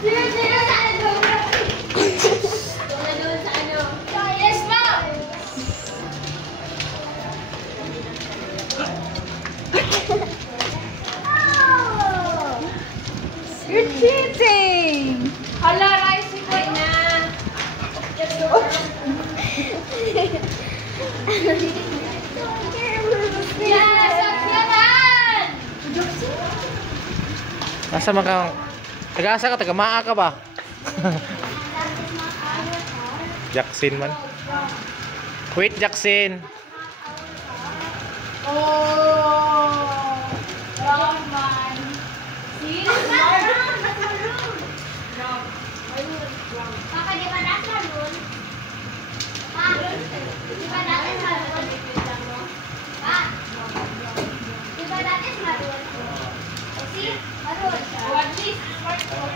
Yes, ma'am! You're cheating! Hala, rice ko na. Yes, sakyanan! Nasa mga... Taga-asa ka? Taga-maa ka ba? Jackson man. Wait, Jackson. Oh! Wrong man. See? Maka di ba nasa roon? Pa, di ba natin sa roon? Pa, di ba natin sa roon? See? Maroon. What is smart phone?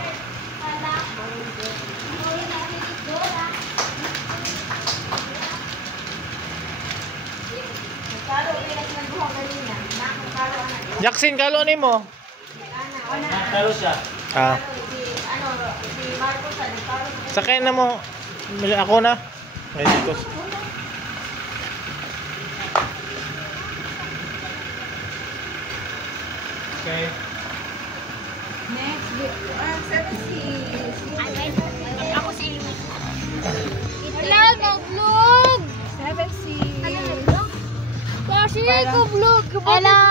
Kala. Maroon natin ito. Karo, may nagbuha kanina. Nakakaro na. Jackson, kalo ni mo. Kalo siya. Ah. Si Marco sa nagkaro. Sakay na mo. Ako na. May dikos. Okay. Next, 7C. Ako si Wala, mag-vlog! 7C. Kasi ko vlog. Hello.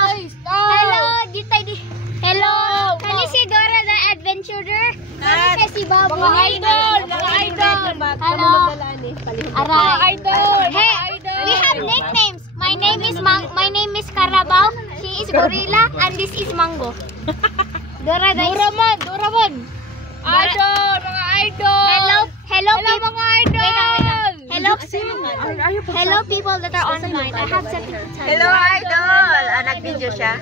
Hello, dito di. Hello. Kani si Dora the Adventurer. Kani si Babu. Mga idol! Mga idol! Hello. Aray. Idol! Hey, we have nicknames. My name is Carabao. She is Gorilla and this is Mango. Dora the Doraman! Doraman! Idol! Mga idol! Hello Hello mga idol! Hello people that are online. I have something to tell you. Hello, idol! Nag-video siya.